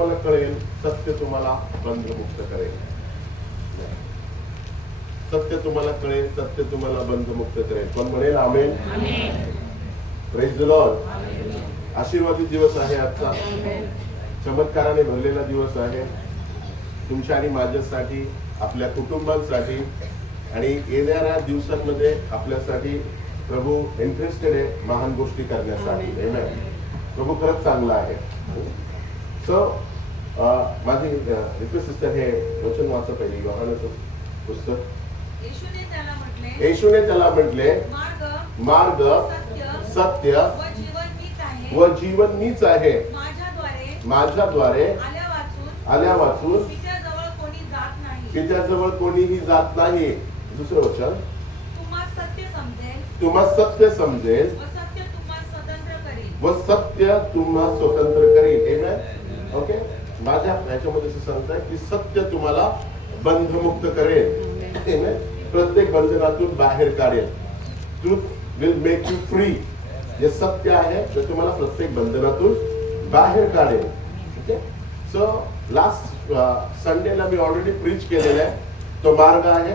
तुम्हाला कळेल, सत्य तुम्हाला बंधमुक्त करेल. सत्य तुम्हाला कळेल, सत्य तुम्हाला बंधमुक्त करेल. कोण म्हणेल आमेन? Praise the lord. आशीर्वादित दिवस आहे आजचा, चमत्काराने भरलेला दिवस आहे तुमच्या आणि माझ्यासाठी, आपल्या कुटुंबांसाठी आणि येणाऱ्या दिवसांमध्ये आपल्यासाठी प्रभू इंटरेस्टेड आहे महान गोष्टी करण्यासाठी. प्रभू खरंच चांगला आहे. सो माझी रिक्वेस्ट सिस्टर, हे वचन वाचा पहिले, योहानाचं पुस्तक. येशूने त्याला म्हटले, मार्ग, सत्य व जीवन मीच आहे. माझ्याद्वारे आल्या वाचून पित्याजवळ कोणीही जात नाही. दुसरं वचन, तुम्हा सत्य समजेल व सत्य तुम्हा स्वतंत्र करेल. आमेन. ओके, माझ्या याच्यामध्ये असं सांगताय की सत्य तुम्हाला बंधमुक्त करेल. आमेन. प्रत्येक बंधनातून बाहेर काढेल. Truth will make you free. जे सत्य आहे ते तुम्हाला प्रत्येक बंधनातून बाहेर काढेल. ओके, सो लास्ट संडेला मी ऑलरेडी प्रीच केलेला आहे, तो मार्ग आहे.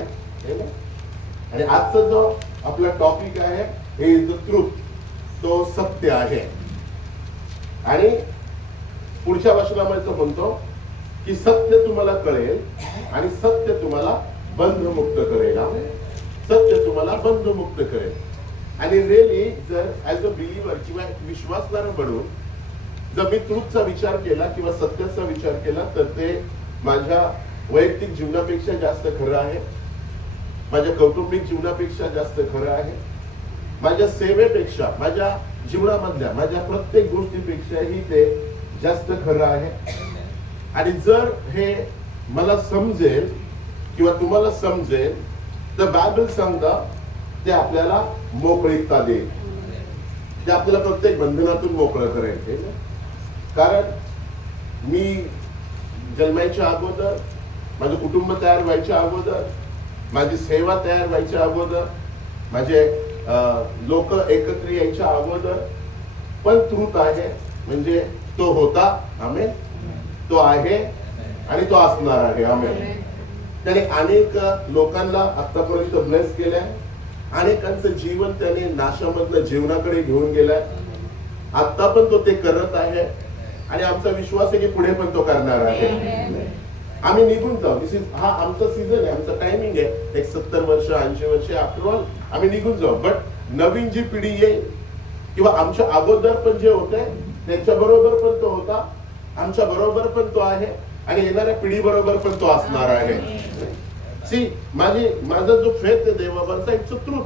आणि आजचा जो आपला टॉपिक आहे हे इज द ट्रूथ, तो सत्य आहे. आणि पुढच्या वचनामध्ये तो म्हणतो की सत्य तुम्हाला कळेल आणि सत्य तुम्हाला बंधमुक्त करेल. सत्य तुम्हाला बंधमुक्त करेल. आणि रिअली जर ऍज अ बिलीव्हर किंवा विश्वासदार म्हणून जर मी ट्रूथचा विचार केला किंवा सत्याचा विचार केला तर ते माझ्या वैयक्तिक जीवनापेक्षा जास्त खरं आहे, माझ्या कौटुंबिक जीवनापेक्षा जास्त खरं आहे, माझ्या सेवेपेक्षा, माझ्या जीवनामधल्या माझ्या प्रत्येक गोष्टीपेक्षाही ते जास्त खरं आहे. आणि जर हे मला समजेल किंवा तुम्हाला समजेल तर बायबल सांगता ते आपल्याला मोकळीकता देईल. ते आपल्याला प्रत्येक बंधनातून मोकळं करेल. कारण मी जन्माच्या अगोदर, माझं कुटुंब तयार व्हायच्या अगोदर, माझी सेवा तयार व्हायच्या अगोदर, माझे लोक एकत्र यायच्या अगोदर पण ट्रूथ आहे, म्हणजे तो होता. आमेन. तो आहे आणि तो असणार आहे. आमेन. त्याने अनेक लोकांना आतापर्यंत ब्लेस केलंय. अनेकांचं जीवन त्याने नाशामधलं जीवनाकडे घेऊन गेलाय. आता पण तो ते करत आहे आणि आमचा विश्वास आहे की पुढे पण तो करणार आहे. आम्ही निघून जाऊ. हा आमचा सीझन आहे, आमचा टायमिंग आहे. एक 70 वर्ष 80 वर्ष आफ्टर ऑल आम्ही निघून जाऊ. बट नवीन जी पिढी येईल किंवा आमच्या अगोदर पण जे होते त्यांच्या बरोबर पण तो होता, आमच्या बरोबर पण तो आहे आणि येणाऱ्या पिढी बरोबर पण तो असणार आहे. सी, माझा जो फेथ आहे देवावरचा, इट्स अ ट्रूथ.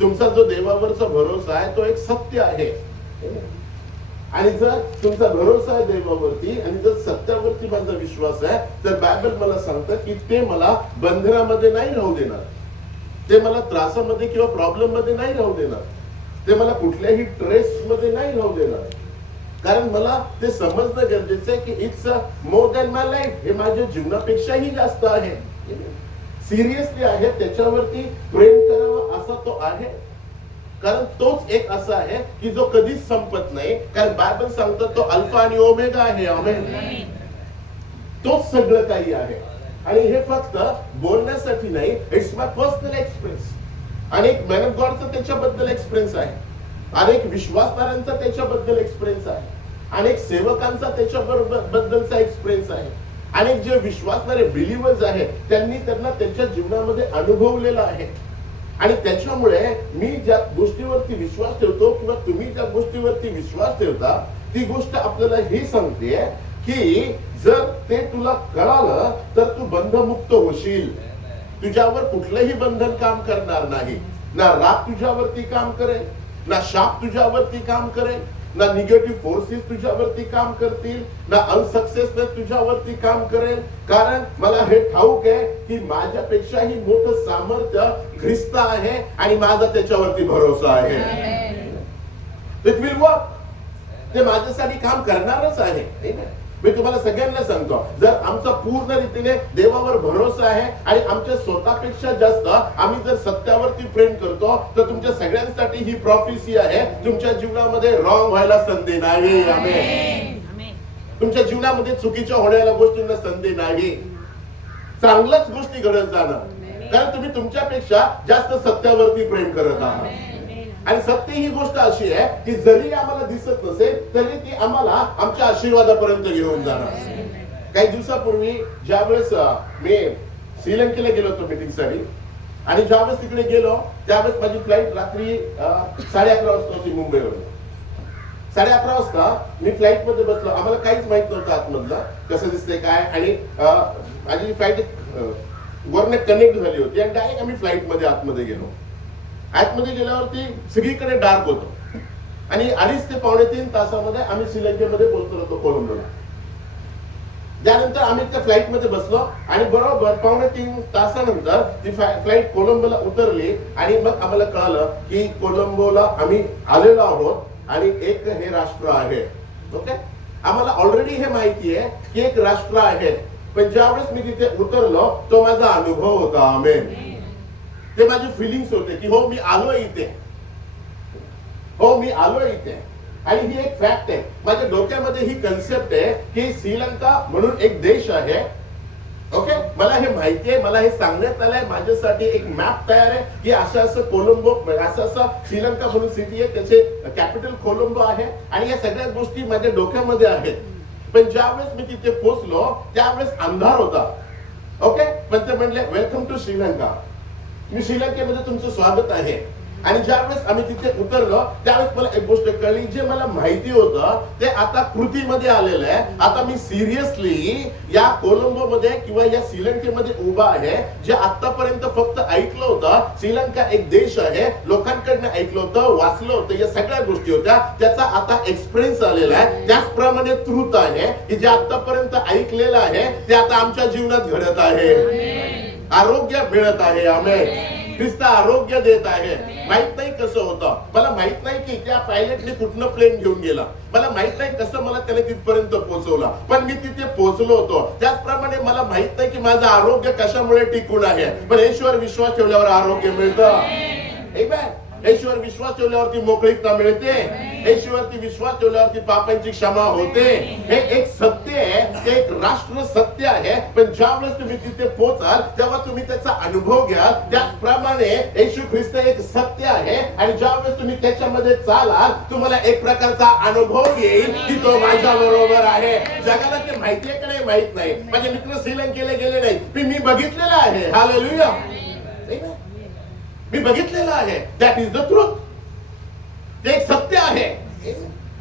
तुमचा जो देवावरचा भरोसा आहे तो एक सत्य आहे. आणि जर तुमचा भरोसा आहे देवावरती आणि जर सत्यावरती माझा विश्वास आहे तर बायबल मला सांगतं की ते मला बंधनामध्ये नाही राहू देणार, ते मला त्रासामध्ये किंवा प्रॉब्लेम मध्ये नाही राहू देणार, ते मला कुठल्याही ट्रेस मध्ये नाही राहू देणार. कारण मला ते समजणं गरजेचं आहे की it's more than my life. हे माझ्या जीवनापेक्षाही जास्त आहे. सिरियसली आहे, त्याच्यावरती प्रेम करावा असा तो आहे. कारण तोच एक असा आहे की जो कधीच संपत नाही. कारण बायबल सांगतो तो अल्फा आणि ओमेगा आहे. आमेन. तोच सगळं काही आहे. आणि हे फक्त बोलण्यासाठी नाही, इट्स माय पर्सनल एक्सपिरियन्स. अनेक मॅन ऑफ गॉडचा त्याच्याबद्दल एक्सपिरियन्स आहे, अनेक विश्वासदारांचा त्याच्याबद्दल एक्सपिरियन्स आहे, अनेक सेवकांचा त्याच्याबद्दलचा एक्सपिरियन्स आहे, अनेक जे विश्वासणारे बिलीव्हर्स आहेत त्यांनी त्यांना त्यांच्या जीवनामध्ये अनुभवलेला आहे. आणि त्याच्यामुळे मी ज्या गोष्टीवरती विश्वास ठेवतो किंवा तुम्ही ज्या गोष्टीवरती विश्वास ठेवता ती गोष्ट आपल्याला हे सांगते की जर ते तुला कळालं तर तू बंधमुक्त होशील. तुझ्यावर कुठलंही बंधन काम करणार नाही. ना राग तुझ्यावरती काम करेल, ना शाप तुझ्यावरती काम करेल, ना निगेटिव्ह फोर्सेस तुझ्यावरती काम करतील, ना अनसक्सेसनेस तुझ्यावरती काम करेल. कारण मला हे ठाऊक आहे की माझ्यापेक्षाही मोठं सामर्थ्य ख्रिस्त आहे आणि माझा त्याच्यावरती भरोसा आहे. It will work. ते माझ्यासाठी काम करणारच आहे. मी तुम्हाला सगळ्यांना सांगतो, जर आमचा पूर्ण रीतीने देवावर भरोसा आहे आणि आमच्या स्वतःपेक्षा जास्त आम्ही जर सत्यावरती प्रेम करतो तर तुमच्या सगळ्यांसाठी ही प्रॉफेसी आहे, तुमच्या जीवनामध्ये रॉंग व्हायला संधी नाही. आमेन. तुमच्या जीवनामध्ये चुकीच्या होण्याला गोष्टींना संधी नाही, चांगल्याच गोष्टी घडत जाणार, कारण तुम्ही तुमच्यापेक्षा जास्त सत्यावरती प्रेम करत आहात. आणि सत्य ही गोष्ट अशी आहे की जरी आम्हाला दिसत नसेल तरी ती आम्हाला आमच्या आशीर्वादापर्यंत घेऊन जाणार. काही दिवसापूर्वी ज्यावेळेस मी श्रीलंकेला गेलो होतो मीटिंगसाठी, आणि ज्यावेळेस तिकडे गेलो त्यावेळेस माझी फ्लाईट रात्री 11:30 वाजता होती मुंबईवरून. 11:30 वाजता मी फ्लाईट मध्ये बसलो. आम्हाला काहीच माहित नव्हतं आतमधलं कसं दिसतंय काय, आणि माझी फ्लाईट वरने कनेक्ट झाली होती आणि डायरेक्ट आम्ही फ्लाईट मध्ये आतमध्ये गेलो. आतमध्ये गेल्यावरती सगळीकडे डार्क होतं आणि 2.5 ते 3.25 तासामध्ये आम्ही श्रीलंकेमध्ये पोहोचलो होतो, कोलंबोला. त्यानंतर आम्ही त्या फ्लाईट मध्ये बसलो आणि बरोबर 2.25 तासानंतर ती फ्लाईट कोलंबोला उतरली आणि मग आम्हाला कळालं की कोलंबोला आम्ही आलेलो आहोत आणि एक हे राष्ट्र आहे. ओके, आम्हाला ऑलरेडी हे माहिती आहे की एक राष्ट्र आहे, पण ज्यावेळेस मी तिथे उतरलो तो माझा अनुभव होता. आमेन. ते माझे फिलिंग्स होते की हो मी आलोय इथे, हो मी आलोय इथे. आणि ही एक फॅक्ट आहे. माझ्या डोक्यामध्ये ही कन्सेप्ट आहे की श्रीलंका म्हणून एक देश आहे. ओके, मला हे माहिती आहे, मला हे सांगण्यात आलंय, माझ्यासाठी एक मॅप तयार आहे की असं असं कोलंबो, असं श्रीलंका म्हणून सिटी आहे, त्याचे कॅपिटल कोलंबो आहे, आणि या सगळ्या गोष्टी माझ्या डोक्यामध्ये आहेत. पण ज्यावेळेस मी तिथे पोहोचलो त्यावेळेस अंधार होता. ओके, पण ते म्हणले वेलकम टू श्रीलंका, मी श्रीलंकेमध्ये तुमचं स्वागत आहे. आणि ज्यावेळेस आम्ही तिथे उतरलो त्यावेळेस मला एक गोष्ट कळली, जे मला माहिती होतं ते आता कृतीमध्ये आलेलं आहे. आता मी सिरियसली या कोलंबो मध्ये किंवा या श्रीलंकेमध्ये उभा आहे. जे आतापर्यंत फक्त ऐकलं होतं, श्रीलंका एक देश आहे, लोकांकडनं ऐकलं होतं, वाचलं होतं, या सगळ्या गोष्टी होत्या, त्याचा आता एक्सपिरियन्स आलेला आहे. त्याचप्रमाणे ट्रूथ आहे की जे आतापर्यंत ऐकलेलं आहे ते आता आमच्या जीवनात घडत आहे. आरोग्य मिळत आहे. आमेन. ख्रिस्त आरोग्य देत आहे. माहित नाही कसं होतं, मला माहित नाही की त्या पायलटने कुठनं प्लेन घेऊन गेला, मला माहित नाही कसं मला त्याने तिथपर्यंत पोहोचवला, पण मी तिथे पोहोचलो होतो. त्याचप्रमाणे मला माहित नाही की माझं आरोग्य कशामुळे टिकून आहे, पण येशूवर विश्वास ठेवल्यावर आरोग्य मिळतं. येशूवर विश्वास ठेवल्यावरती मोकळीकता मिळते. येशूवरती विश्वास ठेवल्यावरती पापांची क्षमा होते. हे एक सत्य आहे, ते एक राष्ट्र सत्य आहे. पण ज्यावेळेस तुम्ही तिथे पोहोचाल तेव्हा तुम्ही त्याचा अनुभव घ्याल. त्याचप्रमाणे येशू ख्रिस्त एक सत्य आहे, आणि ज्यावेळेस तुम्ही त्याच्यामध्ये चालाल तुम्हाला एक प्रकारचा अनुभव येईल की तो माझ्या बरोबर आहे. जगाला ते माहिती आहे का नाही माहित नाही. माझे मित्र श्रीलंकेला गेले नाही, मी बघितलेलं आहे. हालेलुया. मी बघितलेलं आहे. That is the truth. ते एक सत्य आहे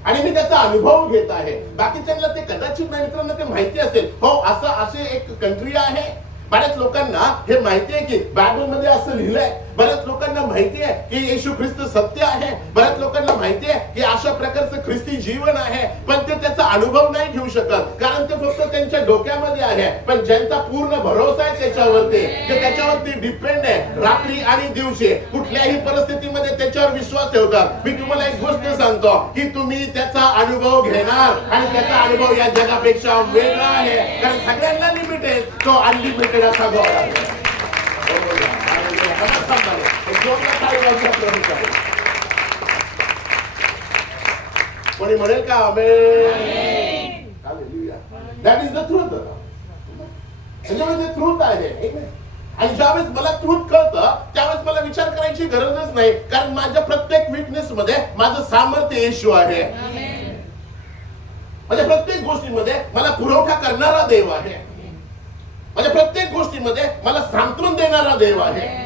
आणि मी त्याचा अनुभव घेत आहे. बाकीच्यांना ते कदाचित मित्रांना ते माहिती असेल, हो असं असे एक कंट्री आहे. बऱ्याच लोकांना हे माहिती आहे की बायबल मध्ये असं लिहिलंय. बऱ्याच लोकांना माहिती आहे की येशू ख्रिस्त सत्य आहे. बऱ्याच लोकांना माहिती आहे की अशा प्रकारचं ख्रिस्ती जीवन आहे, पण ते त्याचा अनुभव नाही घेऊ शकत, कारण ते फक्त त्यांच्या डोक्यामध्ये आहे. पण ज्यांचा पूर्ण भरोसा आहे त्याच्यावरती, ते त्याच्यावरती डिपेंड आहे, रात्री आणि दिवशी कुठल्याही परिस्थितीमध्ये त्याच्यावर विश्वास ठेवतात. मी तुम्हाला एक गोष्ट सांगतो की तुम्ही त्याचा अनुभव घेणार, आणि त्याचा अनुभव या जगापेक्षा वेगळा आहे, कारण सगळ्यांना लिमिटेड, तो अनलिमिटेड असा गॉड आहे. कोणी म्हणेल का amen? That is the truth. म्हणजे ट्रूथ आहे. आणि ज्यावेळेस मला ट्रूथ कळतं त्यावेळेस मला विचार करायची गरजच नाही, कारण माझ्या प्रत्येक विटनेस मध्ये माझं सामर्थ्य येशू आहे. म्हणजे प्रत्येक गोष्टीमध्ये मला पुरवठा करणारा देव आहे. म्हणजे प्रत्येक गोष्टीमध्ये मला सांत्वन देणारा देव आहे.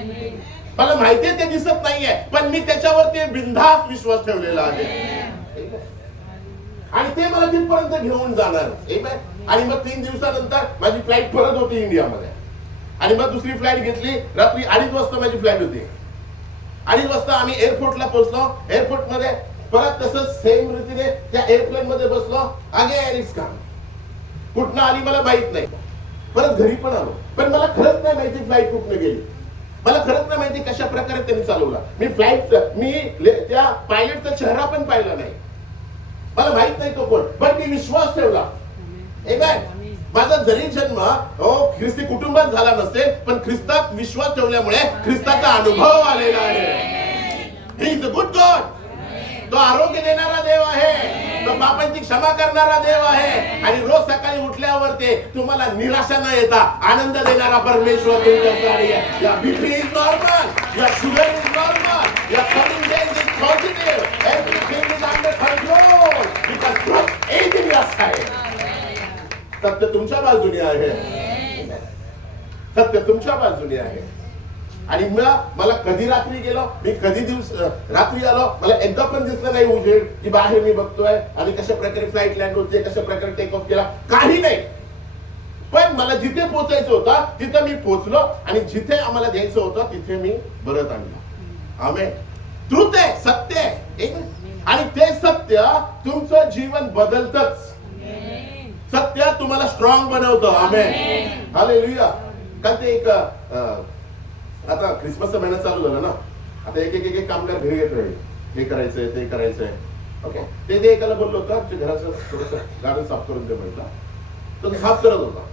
मला माहितीये ते दिसत नाहीये, पण मी त्याच्यावरती बिनधास्त विश्वास ठेवलेला आहे, आणि ते मला तिथपर्यंत घेऊन जाणार. आणि मग 3 दिवसानंतर माझी फ्लाईट परत होती इंडियामध्ये, आणि मग दुसरी फ्लाईट घेतली. रात्री 2:30 वाजता माझी फ्लाईट होती. 2:30 वाजता आम्ही एअरपोर्टला पोहोचलो. एअरपोर्ट मध्ये परत तसंच सेम रीतीने त्या एअरप्लेन मध्ये बसलो. कुठनं आली मला माहित नाही. परत घरी पण आलो, पण मला खरंच नाही माहिती फ्लाईट कुठनं गेली. मला खरंच नाही माहिती कशा प्रकारे त्यांनी चालवला. मी त्या पायलटचा चेहरा पण पाहिला नाही. मला माहित नाही तो कोण, पण मी विश्वास ठेवला. माझा जरी जन्म ख्रिस्ती कुटुंबात झाला नसेल, पण ख्रिस्तात विश्वास ठेवल्यामुळे ख्रिस्ताचा अनुभव आलेला आहे. He is a good God. तो आरोग्य देणारा देव आहे, तो पापांची क्षमा करणारा देव आहे. आणि रोज सकाळी उठल्यावर ते तुम्हाला निराशा न येता आनंद देणारा परमेश्वर तुमच्यासाठी आहे. या BP is normal, your sugar is normal, your coming days is positive, everything is under control because God is in your side. सत्य तुमच्या बाजूने आहे, सत्य तुमच्या बाजूने आहे. आणि मला कधी रात्री गेलो, मी कधी रात्री आलो, मला एकदा पण दिसलं नाही उजेड की बाहेर मी बघतोय आणि कशा प्रकारे फ्लाईट लँड होते, कशा प्रकारे टेक ऑफ केला, काही नाही. पण मला जिथे पोहोचायचं होतं तिथे मी पोहोचलो आणि जिथे आम्हाला द्यायचं होतं तिथे मी परत आणलं. आमेन. ट्रुथ आहे, सत्य आहे. आणि ते सत्य तुमचं जीवन बदलतच. सत्य तुम्हाला स्ट्रॉंग बनवतं. आमेन. हालेलुया. कारण ते एक आता ख्रिसमसचा महिना चालू झाला ना, आता एक एक एक कामगार घरी येत राहील, हे करायचंय ते करायचंय. ओके, ते एकाला बोललो होतं की घराचं थोडंसं गार्डन साफ करून दे म्हटलं. तो साफ करत होता,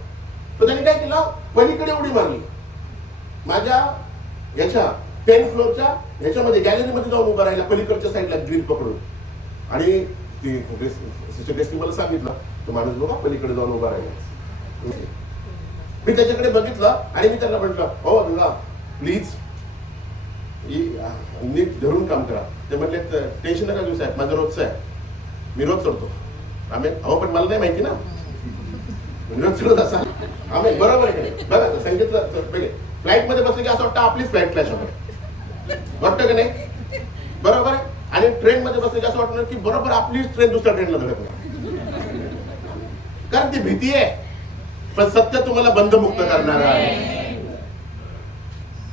तर त्यांनी काय केलं, पलीकडे उडी मारली माझ्या याच्या 10th फ्लोअरच्या ह्याच्यामध्ये गॅलरीमध्ये जाऊन उभा राहिला पलीकडच्या साईडला ग्रिल पकडून. आणि ती मला सांगितलं तो माणूस बघा पलीकडे जाऊन उभा राहिला. मी त्याच्याकडे बघितलं आणि मी त्यांना म्हटलं, हो दादा प्लीज नीट धरून काम करा. ते म्हटले टेन्शन नका घेऊ साहेब, माझं रोजचं आहे, मी रोज करतो. आम्ही अहो पण मला नाही माहिती ना, रोज करत असा. आम्ही बरोबर आहे. बघा सांगितलं फ्लाईट मध्ये बसलं की असं वाटतं आपलीच फ्लाईट क्लॅश होणार, वाटतं का नाही? बरोबर आहे. आणि ट्रेन मध्ये बसलं की असं वाटणार की बरोबर आपलीच ट्रेन दुसऱ्या ट्रेनला धडकणार, कारण ती भीती आहे. पण सत्य तुम्हाला बंधमुक्त करणार आहे.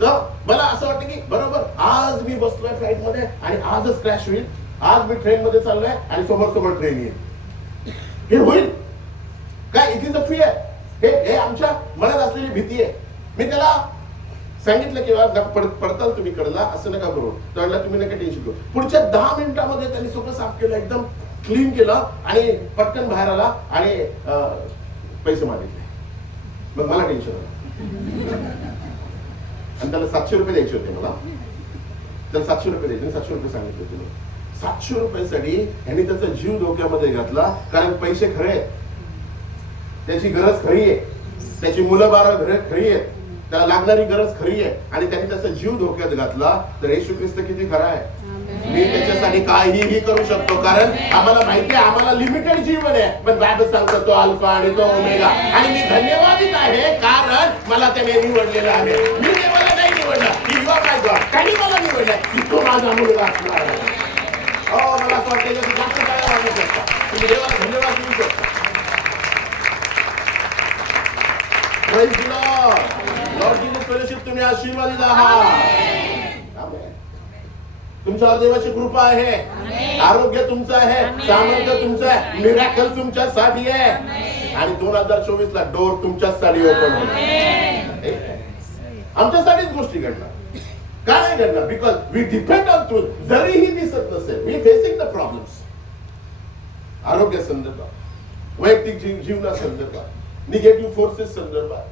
तर मला असं वाटतं की बरोबर आज मी बसलोय फ्लाईट मध्ये आणि आजच क्रॅश होईल, आज मी ट्रेन मध्ये चाललोय आणि समोर समोर ट्रेन येईल, हे होईल काय? It is a fear. हे आमच्या मनात असलेली भीती आहे. मी त्याला सांगितलं की पडताल तुम्ही कडला, असं नका करू. त्यावेळेला तुम्ही नका टेन्शन करू. पुढच्या 10 मिनिटामध्ये त्यांनी सगळं साफ केलं, एकदम क्लीन केलं आणि पटकन बाहेर आला आणि पैसे मागितले. मग मला टेन्शन आलं आणि त्याला 700 रुपये द्यायचे होते. मला त्याला 700 रुपये द्यायचे, 700 रुपये सांगितले होते. 700 रुपयासाठी ह्यांनी त्याचा जीव धोक्यामध्ये घातला, कारण पैसे खरे आहेत, त्याची गरज खरी आहे, त्याची मुलं बाळ खरी आहेत, त्याला लागणारी गरज खरी आहे आणि त्यांनी त्याचा जीव धोक्यात घातला. तर येशू ख्रिस्त किती खरा आहे. मी त्याच्यासाठी काहीही करू शकतो, कारण आम्हाला माहिती आहे आम्हाला लिमिटेड जीवन आहे. पण बायबल सांगतो तो अल्फा आणि तो ओमेगा. आणि मी धन्यवादित आहे, कारण मला त्याने निवडलेलं आहे. मी देवाला नाही निवडलं की यू आर माय गॉड, त्यांनी मला निवडलं की तो माझा मुलगा असणार आहे. मला असं वाटतं जास्त काय वाटू शकता, तुम्ही देवाला धन्यवाद देऊ शकता. Praise the Lord. Lord Jesus fellowship तुम्ही आशीर्वादित आहात. तुमच्यावर देवाची कृपा आहे, आरोग्य तुमचं आहे, सामर्थ्य तुमचं आहे, मिरॅकल तुमच्यासाठी आहे. आणि 2024 ला डोर तुमच्यासाठी ओपन होणार. आमच्यासाठीच गोष्टी घडणार. का नाही घडणार? Because we depend on truth. जरीही दिसत नसेल, वी फेसिंग द प्रॉब्लेम्स. आरोग्य संदर्भात, वैयक्तिक जीवना संदर्भात, निगेटिव्ह फोर्सेस संदर्भात,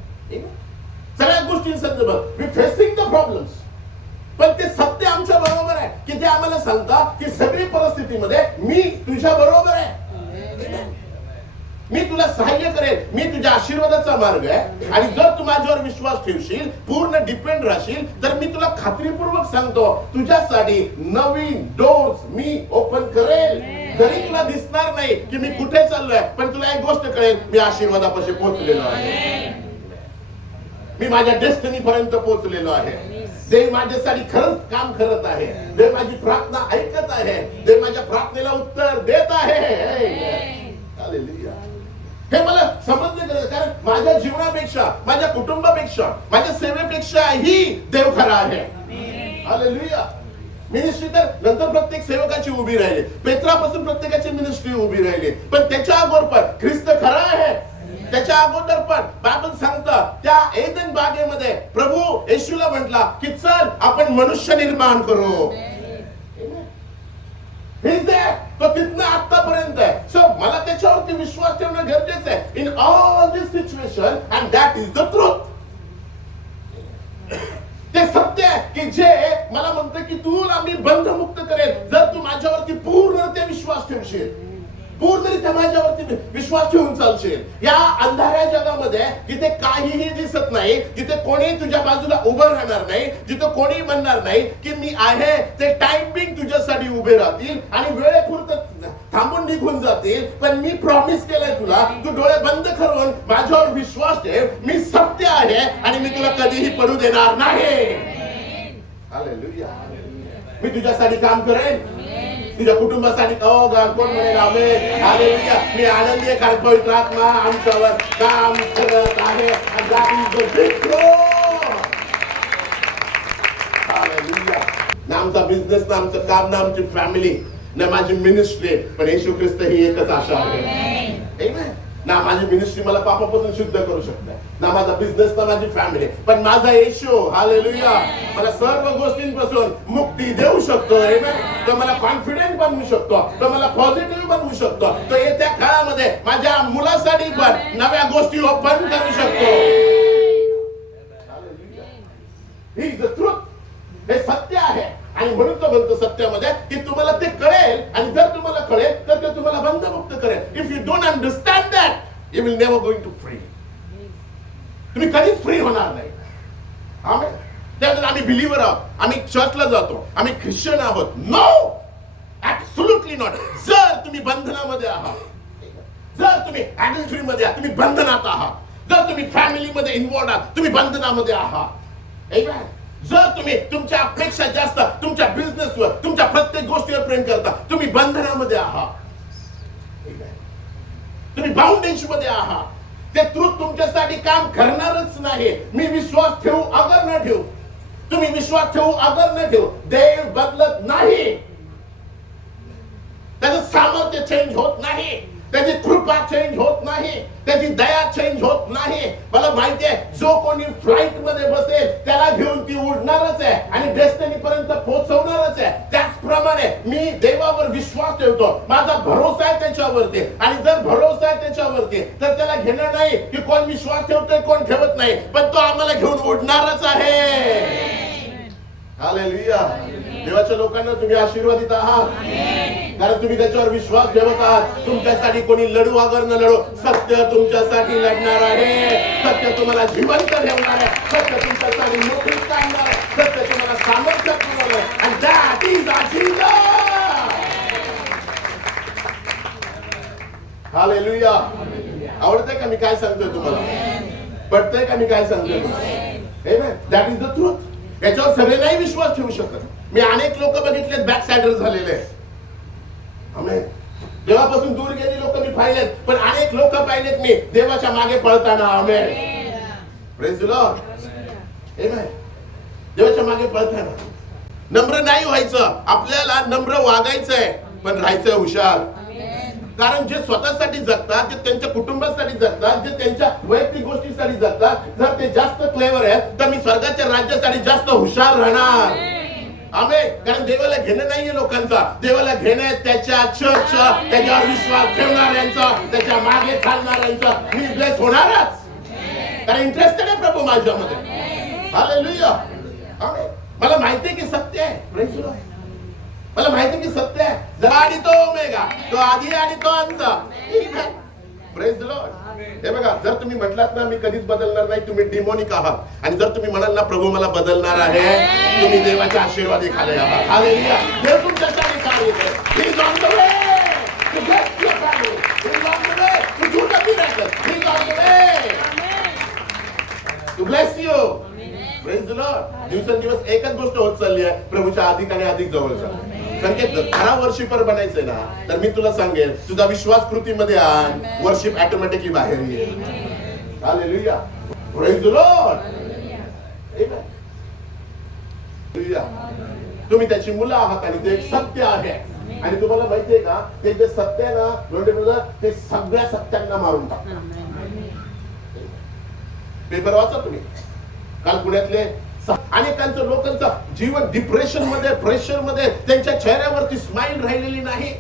सगळ्या गोष्टी संदर्भात वी फेसिंग द प्रॉब्लेम्स. पण ते सत्य आमच्या बरोबर आहे की ते आम्हाला सांगतात की सगळी परिस्थितीमध्ये मी तुझ्या बरोबर आहे, मी तुला सहाय्य करेन, मी तुझ्या आशीर्वादाचा मार्ग आहे. आणि जर तू माझ्यावर विश्वास ठेवशील, पूर्ण डिपेंड राहशील, तर मी तुला खात्रीपूर्वक सांगतो तुझ्यासाठी नवीन डोर्स मी ओपन करेल. जरी तुला दिसणार नाही की मी कुठे चाललोय, पण तुला एक गोष्ट कळेल, मी आशीर्वादापाशी पोहोचलेलो आहे, मी माझ्या डेस्टिनी पर्यंत पोहोचलेलो आहे. देव माझ्यासाठी खरंच काम करत आहे, देव माझी प्रार्थना ऐकत आहे, देव माझ्या प्रार्थनेला उत्तर देत आहे. हालेलुया. हे मला समजलं गेलं, कारण माझ्या जीवनापेक्षा, माझ्या कुटुंबापेक्षा, माझ्या सेवेपेक्षाही देव खरा आहे. हालेलुया. मिनिस्ट्री तर नंतर प्रत्येक सेवकाची उभी राहिली, पेत्रापासून प्रत्येकाची मिनिस्ट्री उभी राहिली, पण त्याच्या अगोदर पण ख्रिस्त खरा आहे. त्याच्या अगोदर पण बायबल सांगतं त्या एदन बागेमध्ये प्रभू येशूला म्हटला की चल आपण मनुष्य निर्माण करू. तो तिथनं आतापर्यंत आहे. सो मला त्याच्यावरती विश्वास ठेवणं गरजेचं आहे in all this situation, and that is the truth. ते सत्य आहे की जे मला म्हणतं की तुला मी बंधमुक्त करेन जर तू माझ्यावरती पूर्णरित्या विश्वास ठेवशील, पूर्णरित्या माझ्यावरती विश्वास ठेवून चालशील. या अंधाऱ्या जगामध्ये जिथे काहीही दिसत नाही, जिथे कोणी तुझ्या बाजूला उभं राहणार नाही, जिथे कोणी म्हणणार नाही की मी आहे, ते टाइमिंग तुझ्यासाठी उभे राहतील आणि वेळेपुरतं थांबून निघून जातील. पण मी प्रॉमिस केलंय तुला, तू डोळे बंद करून माझ्यावर विश्वास ठेव. मी सत्य आहे आणि मी तुला कधीही पडू देणार नाही. हालेलुया. मी तुझ्यासाठी काम करेन, तुझ्या कुटुंबासाठी. ओ गॉड, कोण म्हणेल आमेन. हालेलुया. मी आनंदी आहे कारण पवित्र आत्मा आमच्यावर काम करत आहे. हालेलुया. ना आमचा बिझनेस, ना आमचं काम, ना आमची फॅमिली, ना माझी मिनिस्ट्री, पण येशू ख्रिस्त ही एकच आशा आहे. आमेन. ना माझी मिनिस्ट्री मला पापापासून शुद्ध करू शकते, ना माझा बिझनेस, ना माझी फॅमिली, पण माझा येशू हालेलुया मला सर्व गोष्टींपासून मुक्ती देऊ शकतो. आमेन. तो मला कॉन्फिडेंट बनवू शकतो, तो मला पॉझिटिव्ह बनवू शकतो, तो येत्या काळामध्ये माझ्या मुलासाठी पण नव्या गोष्टी ओपन करू शकतो. He is the truth. हे सत्य आहे आणि म्हणून तो म्हणतो सत्यामध्ये की तुम्हाला ते कळेल आणि जर तुम्हाला कळेल तर ते तुम्हाला बंधमुक्त करेल. If you don't understand that you will never going to free. तुम्ही कधीच फ्री होणार नाही. आमेन. त्यामुळे आम्ही बिलीव्हर आहोत, आम्ही चर्चला जातो, आम्ही ख्रिश्चन आहोत. No, absolutely not. जर तुम्ही बंधनामध्ये आहात, जर तुम्ही ऍडल्टरी मध्ये आहात, तुम्ही बंधनात आहात. जर तुम्ही फॅमिलीमध्ये इन्व्हॉल्व आहात, तुम्ही बंधनामध्ये आहात. आमेन. जर तुम्ही तुमच्या अपेक्षा जास्त तुमच्या बिझनेसवर, तुमच्या प्रत्येक गोष्टीवर प्रेम करता, तुम्ही बंधनामध्ये आहात, तुम्ही बाउंडेज मध्ये आहात. ते ट्रूथ तुमच्यासाठी काम करणारच नाही. मी विश्वास ठेवू अगर न ठेवू, तुम्ही विश्वास ठेवू अगर न ठेवू, देव बदलत नाही. त्याचं सामर्थ्य चेंज होत नाही, त्याची कृपा चेंज होत नाही, त्याची दया चेंज होत नाही. मला माहिती आहे जो कोणी फ्लाइट मध्ये बसेल त्याला घेऊन ती उडणारच आहे आणि डेस्टिनी पर्यंत पोहोचवणारच आहे. त्याचप्रमाणे मी देवावर विश्वास ठेवतो, माझा भरोसा आहे त्याच्यावरती. आणि जर भरोसा आहे त्याच्यावरती तर त्याला घेणं नाही की कोण विश्वास ठेवतोय कोण ठेवत नाही, पण तो आम्हाला घेऊन उडणारच आहे. हालेलुया. देवाच्या लोकांना तुम्ही आशीर्वादित आहात कारण तुम्ही त्याच्यावर विश्वास ठेवत आहात. तुमच्यासाठी कोणी लढू अगर न लढो, सत्य तुमच्यासाठी लढणार आहे. सत्य तुम्हाला जिवंत ठेवणार आहे. सत्य तुमच्यासाठी मोठी काढणार आहे. सत्य तुम्हाला सामर्थ्य पुरवणार आहे. आणि that is our Jesus. Hallelujah. आवडतंय का मी काय सांगतोय तुम्हाला? पटतंय का मी काय सांगतोय तुम्हाला? Amen. That is the truth. याच्यावर सगळे नाही विश्वास ठेवू शकत. मी अनेक लोक बघितले बॅकसाइडर झालेले. आमेन. देवापासून दूर गेली लोक मी पाहिलेत, पण अनेक लोक पाहिलेत मी देवाच्या मागे पळताना. Amen. Praise the lord. Amen. देवाच्या मागे पळताना. नम्र नाही व्हायचं, आपल्याला नम्र वागायचंय, पण राहायचंय हुशार. कारण जे स्वतःसाठी जगतात, जे त्यांच्या कुटुंबासाठी जगतात, जे त्यांच्या वैयक्तिक गोष्टीसाठी जगतात, जर ते जास्त क्लेवर आहेत तर मी स्वर्गाच्या राज्यासाठी जास्त हुशार राहणार. आमेन. कारण देवाला घेणं नाहीये लोकांचा, देवाला घेणं त्याच्या चर्च, त्याच्यावर विश्वास ठेवणाऱ्यांचा, त्याच्या मागे चालणाऱ्यांचा. मी ब्लेस होणारच कारण इंटरेस्टेड आहे प्रभू माझ्यामध्ये. हालेलुया. आमेन. मला माहितीये की सत्य आहे. Praise the Lord. मला माहिती की सत्य आहे. जरा आणि तो ओमेगा, तो आधी आणि तो अंत. Praise the Lord. हे बघा, जर तुम्ही म्हटलात ना मी कधीच बदलणार नाही, तुम्ही डिमोनिक आहात. आणि जर तुम्ही म्हणाल ना प्रभू मला बदलणार आहे, तुम्ही देवाच्या आशीर्वादी खाली आहात. हालेलुया. देव तुमच्यासाठी कार्य करेल. He is on the way to bless your family. He is on the way to do the miracle. He is on the way to bless you. Praise the Lord. दिवसेंदिवस एकच गोष्ट होत चालली आहे, प्रभूच्या अधिक आणि अधिक जवळ चालली. संकेत खरा वर्शिपर बनायचंय ना, तर मी तुला सांगेन तुझा विश्वास कृतीमध्ये आण, वर्शिप ऑटोमॅटिकली बाहेर येईल. Hallelujah. Praise the lord. Amen. तुम्ही त्याची मुलं आहात आणि ते एक सत्य आहे. आणि तुम्हाला माहितीये का, ते जे सत्य आहे ना, ते सगळ्या सत्यांना मारून टाकतात. पेपर वाचा तुम्ही. काल पुण्यातले अनेकांचं लोकांचं जीवन डिप्रेशन मध्ये, प्रेशर मध्ये, त्यांच्या चेहऱ्यावरती स्माइल राहिलेली नाही,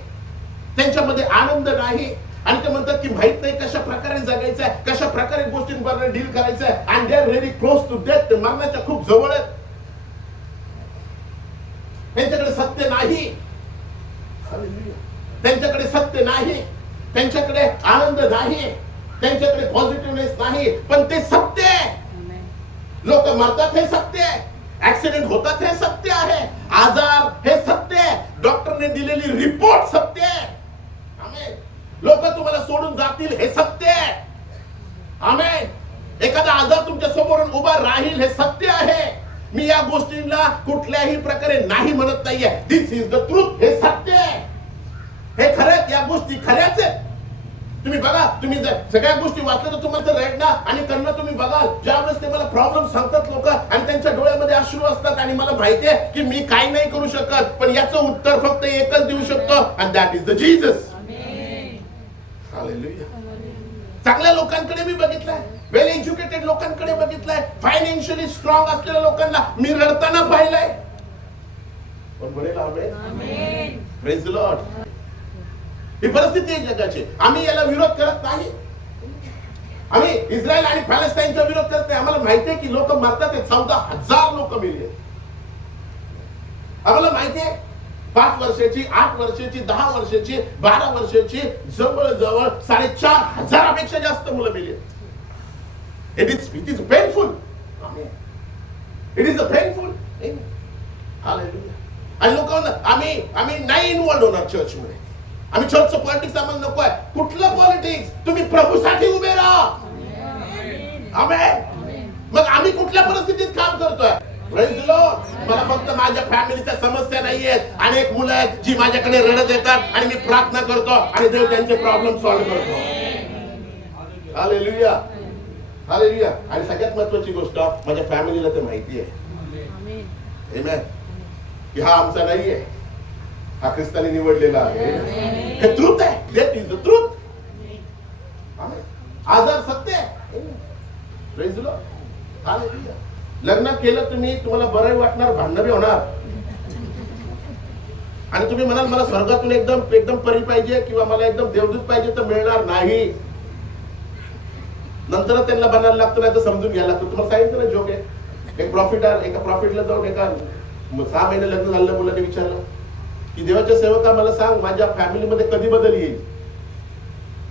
त्यांच्यामध्ये आनंद नाही. आणि ते म्हणतात की माहित नाही कशा प्रकारे जगायचं आहे, कशा प्रकारे गोष्टींबरोबर डील करायचं आहे. And they are very close to death. ते मरणाच्या खूप जवळ आहेत. त्यांच्याकडे सत्य नाही, त्यांच्याकडे सत्य नाही, त्यांच्याकडे आनंद नाही, त्यांच्याकडे पॉझिटिव्हनेस नाही, पण ते सत्य आहे. लोक मरतात हे सत्य आहे, ऍक्सिडेंट होतात हे सत्य आहे, आजार हे सत्य आहे, डॉक्टरने दिलेली रिपोर्ट सत्य आहे. आमेन. लोक तुम्हाला सोडून जातील हे सत्य आहे. आमेन. एखादा आजार तुमच्या समोरून उभा राहील हे सत्य आहे. मी या गोष्टींना कुठल्याही प्रकारे नाही म्हणत नाहीये. दिस इज द ट्रूथ. हे सत्य आहे, हे खरंच, या गोष्टी खऱ्याच आहेत. तुम्ही बघा, तुम्ही जर सगळ्या गोष्टी वाचल्या तर तुम्हाला रडणं आणि करणं तुम्ही बघाल. ज्यावेळेस ते मला प्रॉब्लेम सांगतात लोक आणि त्यांच्या डोळ्यामध्ये अश्रू असतात आणि मला माहितीये की मी काही नाही करू शकत, पण याचं उत्तर फक्त एकच देऊ शकतो, and that is the Jesus. Hallelujah. चांगल्या लोकांकडे मी बघितलंय, वेल एज्युकेटेड लोकांकडे बघितलंय, फायनान्शियली स्ट्रॉंग असलेल्या लोकांना मी रडताना पाहिलंय. पण म्हणेल आमेन. Praise the lord. ही परिस्थिती आहे जगाची. आम्ही याला विरोध करत नाही. आम्ही इस्रायल आणि पॅलेस्टाईनचा विरोध करत नाही. आम्हाला माहिती आहे की लोक मरतात, 14,000 लोक मेले. आम्हाला माहिती आहे 5 वर्षाची, 8 वर्षाची, 10 वर्षाची, 12 वर्षाची, जवळजवळ 4,500 पेक्षा जास्त मुलं मेली. It is painful. It is a painful. Hallelujah. आणि लोक आम्ही नाही इन्व्हॉल्व होणार चर्चमध्ये. आम्ही चर्चचं पॉलिटिक्स आम्हाला नको आहे. कुठलं पॉलिटिक्स? तुम्ही प्रभूसाठी उभे राहा. आमेन. मग आम्ही कुठल्या परिस्थितीत काम करतोय? Praise the Lord. मला फक्त माझ्या फॅमिलीच्या समस्या नाहीयेत. अनेक मुलं आहेत जी माझ्याकडे रडत येतात आणि मी प्रार्थना करतो आणि देव त्यांचे प्रॉब्लेम सॉल्व्ह करतो. हालेलुया. हालेलुया. आणि सगळ्यात महत्वाची गोष्ट, माझ्या फॅमिलीला ते माहिती आहे. आमेन. की हा आमचा नाहीये, हा ख्रिस्ताने निवडलेला आहे. हे ट्रूथ आहे. Death is the truth. आजार सत्य आहे. Praise the Lord. हालेलुया. लग्न केलं तुम्ही, तुम्हाला बरं वाटणार, भांडणं बी होणार. आणि तुम्ही म्हणाल मला स्वर्गातून एकदम परी पाहिजे किंवा मला एकदम देवदूत पाहिजे, तर मिळणार नाही. नंतर त्यांना बनायला लागतं, नाही तर समजून घ्यायला लागतं. तुम्हाला सांगितलं ना जोक आहे. एका प्रॉफिटला जाऊन 6 महिने लग्न झालं, मुलाने विचारलं की देवाच्या सेवका मला सांग, माझ्या फॅमिलीमध्ये कधी बदल येईल?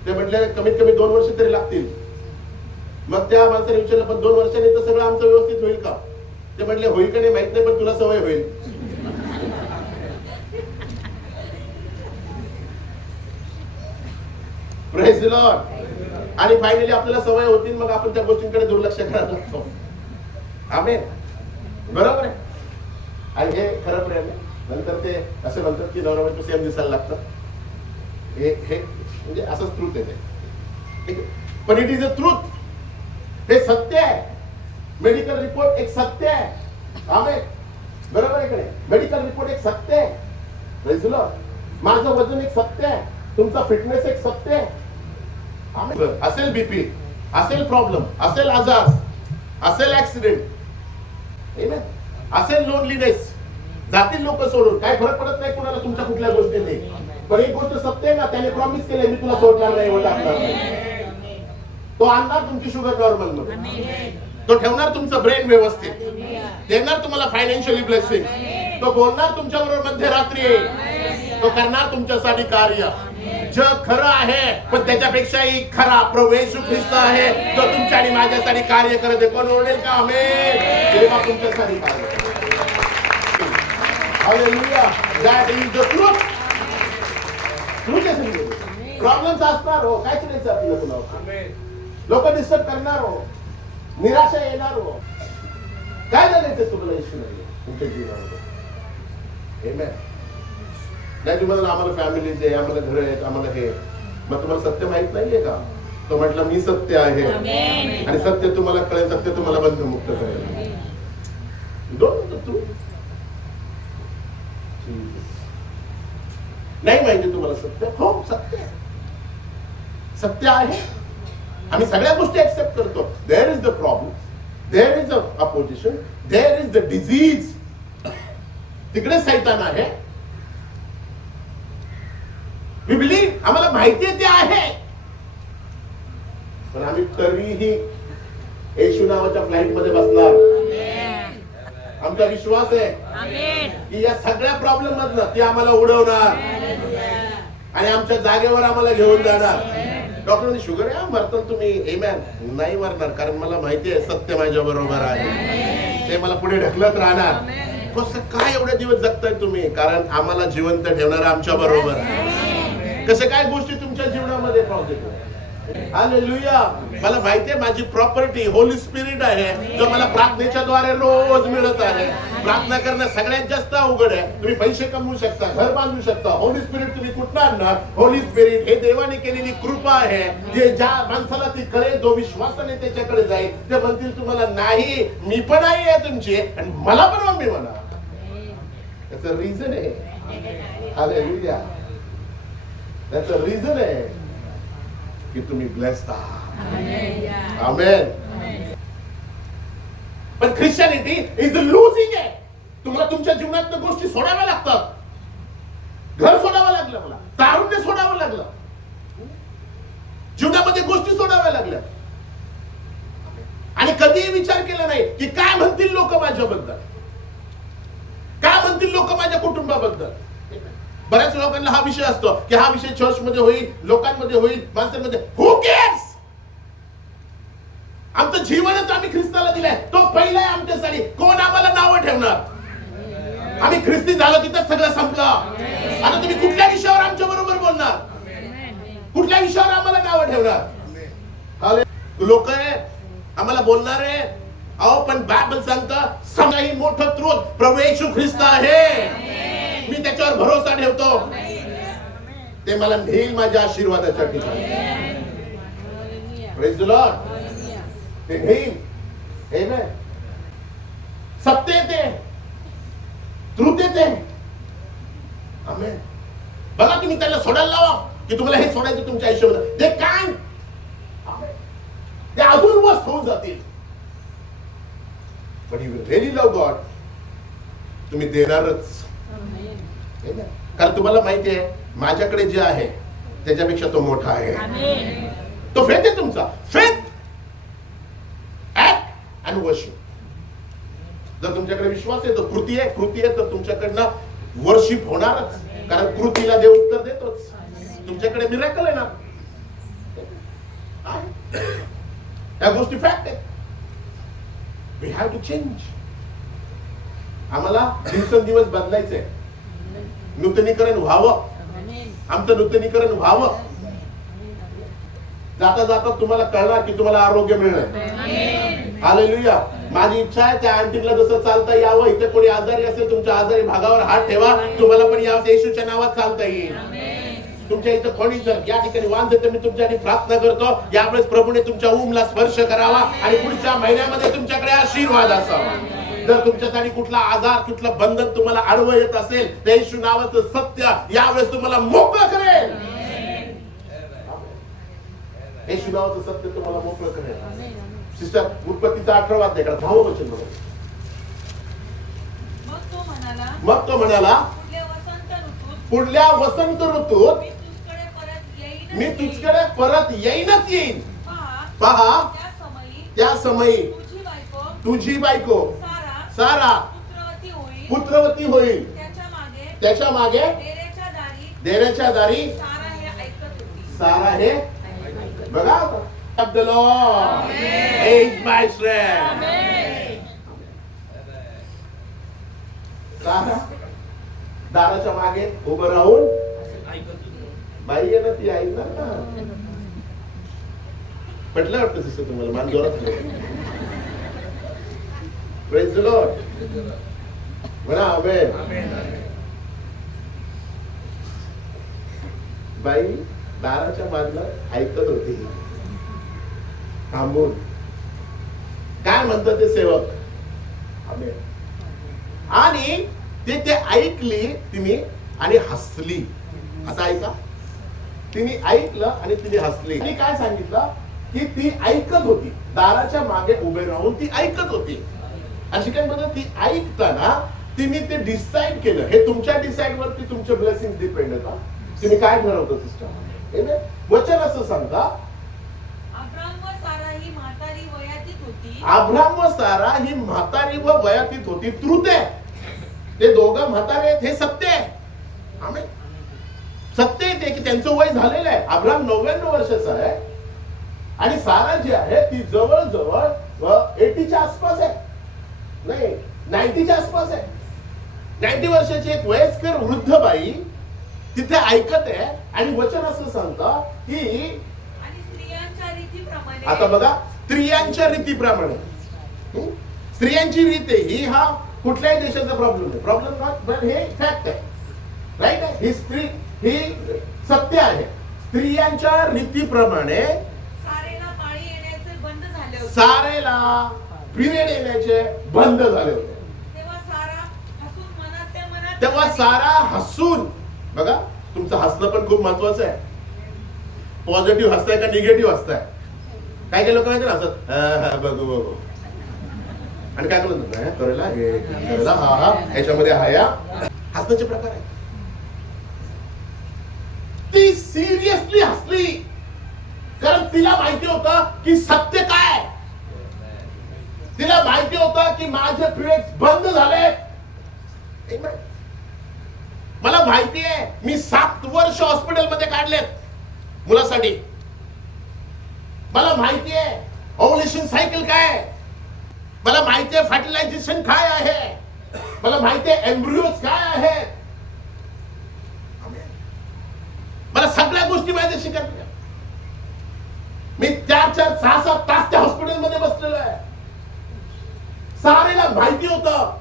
ते म्हटले कमीत कमी 2 वर्ष तरी लागतील. मग त्या माणसाने विचारलं, पण 2 वर्षांनी तर सगळं आमचं व्यवस्थित होईल का? ते म्हटले होईल का नाही माहित नाही, पण तुला सवय होईल. Praise the Lord. आणि फायनली आपल्याला सवय होतील, मग आपण त्या गोष्टींकडे दुर्लक्ष करायला लागतो. आमेन. बरोबर आहे. आणि हे खरं प्रेम आहे. नंतर ते असे म्हणतात की नवरा बायको सेम दिसायला लागतं. हे म्हणजे असंच ट्रूथ आहे ते. पण इट इज अ ट्रूथ. हे सत्य आहे. मेडिकल रिपोर्ट एक सत्य आहे. आमेन. बरोबर आहे का नाही? मेडिकल रिपोर्ट एक सत्य आहे. Praise the Lord. माझं वजन एक सत्य आहे. तुमचा फिटनेस एक सत्य आहे. आमेन. असेल बीपी, असेल प्रॉब्लेम, असेल आजार, असेल ऍक्सिडेंट, असेल लोनलीनेस, जातील लोक सोडून, काय फरक पडत नाही कुणाला तुमच्या कुठल्या गोष्टीने. पण एक गोष्ट सत्य आहे ना, त्याने प्रॉमिस केले मी तुला सोडणार नाही, टाकणार नाही. तो आणणार तुमची शुगर नॉर्मल मध्ये, तो ठेवणार तुमचं ब्रेन व्यवस्थित, देणार तुम्हाला फायनान्शियली ब्लेसिंग, तो बोलणार तुमच्या बरोबर मध्यरात्री, तो करणार तुमच्यासाठी कार्य. जग खरं आहे, पण त्याच्यापेक्षाही खरा प्रभू येशू ख्रिस्त आहे, जो तुमच्या आणि माझ्यासाठी कार्य करत आहे. कोण ओरडेल का? आमेन. देवा तुमच्यासाठी कार्य करतो. Hallelujah. That is the truth. Problems असणार हो, काय करायचं आपल्याला कुणावर? लोक डिस्टर्ब करणार हो, निराशा येणार हो. काय झालं तुम्हाला येशू नाही तुमच्या जीवनामध्ये? आमेन. नाही तुम्हाला आम्हाला फॅमिलीज आहे, आम्हाला घर आहेत, आम्हाला हे. मग तुम्हाला सत्य माहित नाहीये का? तो म्हटलं मी सत्य आहे आणि सत्य तुम्हाला कळेल, सत्य तुम्हाला बंधमुक्त करेल. नाही माहिती तुम्हाला सत्य? हो सत्य सत्य आहे. आम्ही सगळ्या गोष्टी एक्सेप्ट करतो. There is the problem, there is the opposition, there is the disease. तिकडे सैतान आहे. वी बिलीव्ह, आम्हाला माहिती आहे ते आहे, पण आम्ही तरीही येशू नावाच्या फ्लाईट मध्ये बसणार. आमचा विश्वास आहे की या सगळ्या प्रॉब्लेम मधनं ती आम्हाला उडवणार आणि आमच्या जागेवर आम्हाला घेऊन जाणार. डॉक्टर म्हणजे शुगर आहे मरताल तुम्ही, एमॅन नाही मरणार, कारण मला माहिती आहे सत्य माझ्या बरोबर आहे, ते मला पुढे ढकलत राहणार. कसं काय एवढे दिवस जगताय तुम्ही, कारण आम्हाला जिवंत ठेवणार आमच्या बरोबर आहे. कसे काय गोष्टी तुमच्या जीवनामध्ये पॉझिटिव्ह. हालेलुया. मला माहितीये माझी प्रॉपर्टी होली स्पिरिट आहे, जो मला प्रार्थनेच्या द्वारे रोज मिळत आहे. प्रार्थना करणं सगळ्यात जास्त अवघड आहे. तुम्ही पैसे कमवू शकता, घर बांधू शकता, होली स्पिरिट तुम्ही कुठं आणणार. होली स्पिरिट हे देवाने केलेली कृपा आहे, जे ज्या माणसाला ती कळेल, जो विश्वासाने त्याच्याकडे जाईल, ते म्हणतील तुम्हाला नाही मी पण आई आहे तुमची आणि मला पण मम्मी म्हणा. त्याचं रिझन आहे. हालेलुया. त्याचं रिझन आहे की तुम्ही ब्लेस्ड आहात. आमेन. पण ख्रिश्चनिटी इज लूजिंग आहे. तुम्हाला तुमच्या जीवनात गोष्टी सोडाव्या लागतात. घर सोडावं लागलं, मला तारुण्य सोडावं लागलं, जीवनामध्ये गोष्टी सोडाव्या लागल्या आणि कधीही विचार केला नाही की काय म्हणतील लोक माझ्याबद्दल, काय म्हणतील लोक माझ्या कुटुंबाबद्दल. बऱ्याच लोकांना हा विषय असतो की हा विषय चर्च मध्ये होईल, लोकांमध्ये होईल, माणसांमध्ये. हू केअर्स. आमचं जीवनच आम्ही ख्रिस्ताला दिलंय, तो पहिला आहे आमच्यासाठी. कोण आम्हाला नावं ठेवणार. आम्ही ख्रिस्ती झालो तिथं सगळं संपलं. आता तुम्ही कुठल्या विषयावर आमच्या बरोबर बोलणार, कुठल्या विषयावर आम्हाला नावं ठेवणार. लोक आम्हाला बोलणार आहे. अहो पण बायबल सांगतं सगळ्याही मोठं त्रुथ प्रभू येशू ख्रिस्त आहे. मी त्याच्यावर भरोसा ठेवतो, ते मला नेईल माझ्या आशीर्वादाच्या ठिकाणी. Praise the Lord. ते नेईल. आमेन. सत्य येते, त्रुथ येते. आमेन. बघा तुम्ही त्याला सोडायला लावा की तुम्हाला हे सोडायचं तुमच्या आयुष्यामध्ये, ते काय ते अजून वस्त होऊन जातील. पण यू रिअली लव्ह गॉड, तुम्ही देणारच. कारण तुम्हाला माहिती आहे माझ्याकडे जे आहे त्याच्यापेक्षा तो मोठा आहे. तो फेथ आहे तुमचा. Faith, act and worship. जर तुमच्याकडे विश्वास आहे तर कृती आहे, कृती आहे तर तुमच्याकडनं वर्शिप होणारच, कारण कृतीला देव उत्तर देतोच. तुमच्याकडे मिरेकल आहे ना, त्या गोष्टी फॅक्ट आहे. We have to change. आम्हाला दिवसेंदिवस बदलायचंय, नूतनीकरण व्हावं, आमचं नूतनीकरण व्हावं. जाता जाता तुम्हाला कळणार की तुम्हाला आरोग्य मिळणार. हालेलुया. माझी इच्छा आहे त्या आंटीला जसं चालता यावं. इथे कोणी आजारी असेल तुमच्या आजारी भागावर हात ठेवा, तुम्हाला पण या येशूच्या नावात चालता येईल. तुमच्या इथं कोणी जर या ठिकाणी वांझ तर मी तुमच्यासाठी प्रार्थना करतो, यावेळेस प्रभूने तुमच्या उमला स्पर्श करावा आणि पुढच्या महिन्यामध्ये तुमच्याकडे आशीर्वाद असावा. जर तुमच्यासाठी कुठला आजार, कुठलं बंधन तुम्हाला आडवं येत असेल, तर येशू नावाचं सत्य यावेळेस तुम्हाला मोकळं करेल. येशू नावाचं सत्य तुम्हाला मोकळं करेल. सिस्टर, उत्पत्तीचा 18 अध्याय 10 वचन बघा. मग तो म्हणाला पुढल्या वसंत ऋतूत मी तुझकडे परत येईनच येईन. पहा त्या समयी तुझी बायको सारा पुत्रवती होईल. त्याच्या मागे देण्याच्या दारी सारा हे बघा. The Lord is my strength. सारा दाराच्या मागे उभं राहून बाई आहे ना, ती ऐकणार ना. पटलं वाटतं सिस्टर तुम्हाला? मान जोरात. Praise the Lord. म्हणा आमेन. बाई दाराच्या बाजूला ऐकत होती थांबून. काय म्हणतात ते सेवक? आमेन. आणि ते ऐकली तिने आणि हसली. आता ऐका, तिने ऐकलं आणि तिने हसली. आणि काय सांगितलं की ती ऐकत होती, दाराच्या मागे उभे राहून ती ऐकत होती. अशी काय म्हणतात, ती ऐकताना तिने ते डिसाइड केलं. हे तुमच्या डिसाइड वरती तुमचे ब्लेसिंग डिपेंड आहे. तुम्ही काय ठरवता सिस्टम? वचन असं सांगता, अब्राम व सारा ही म्हातारी व वयातीत होती. ट्रुथ आहे. ते दोघं म्हातारे आहेत हे सत्य आहे. आमेन. सत्य आहे ते की त्यांचं वय झालेलं आहे. अब्राहम 99 वर्षाचा आहे आणि सारा जी आहे ती जवळजवळ 80च्या आसपास आहे, नाही 90च्या आसपास आहे. 90 वर्षाची एक वयस्कर वृद्ध बाई तिथे ऐकत आहे आणि वचन असं सांगतं की आणि स्त्रियांच्या रीतीप्रमाणे, आता बघा, स्त्रियांच्या रीतीप्रमाणे. स्त्रियांची रीत आहे ही, हा कुठल्याही देशाचा प्रॉब्लेम आहे, प्रॉब्लेम नॉट, पण हे फॅक्ट आहे, राईट आहे. ही स्त्री ही सत्य आहे. स्त्रियांच्या रीतीप्रमाणे सारेला पाळी येण्याचे बंद झाले होते. सारेला पिरियड येण्याचे बंद झाले होते. तेव्हा सारा हसून मनातल्या मनात तेव्हा सारा हसून, बघा तुमचं हसणं पण खूप महत्वाचं आहे. पॉझिटिव्ह हसताय का निगेटिव्ह हसताय? काय काय लोक माहिती ना हसत बघू बघू आणि काय करत करेला हे करेला हा हा याच्यामध्ये हा या हसण्याचे प्रकार आहे. ती सिरियसली हसली कारण तिला माहिती होतं की सत्य काय. तिला माहिती होतं की माझे पिरियड्स बंद झाले. मला माहिती आहे मी 7 वर्ष हॉस्पिटलमध्ये काढलेत मुलासाठी. मला माहिती आहे ओव्ह्युलेशन सायकल काय आहे. मला माहिती आहे फर्टिलायझेशन काय आहे. मला माहिती आहे एम्ब्रियोज काय आहेत. मला सगळ्या गोष्टी माहिती शिकत. मी 4-4, 6-7 तास त्या हॉस्पिटलमध्ये बसलेलो आहे. सारेला माहिती होतं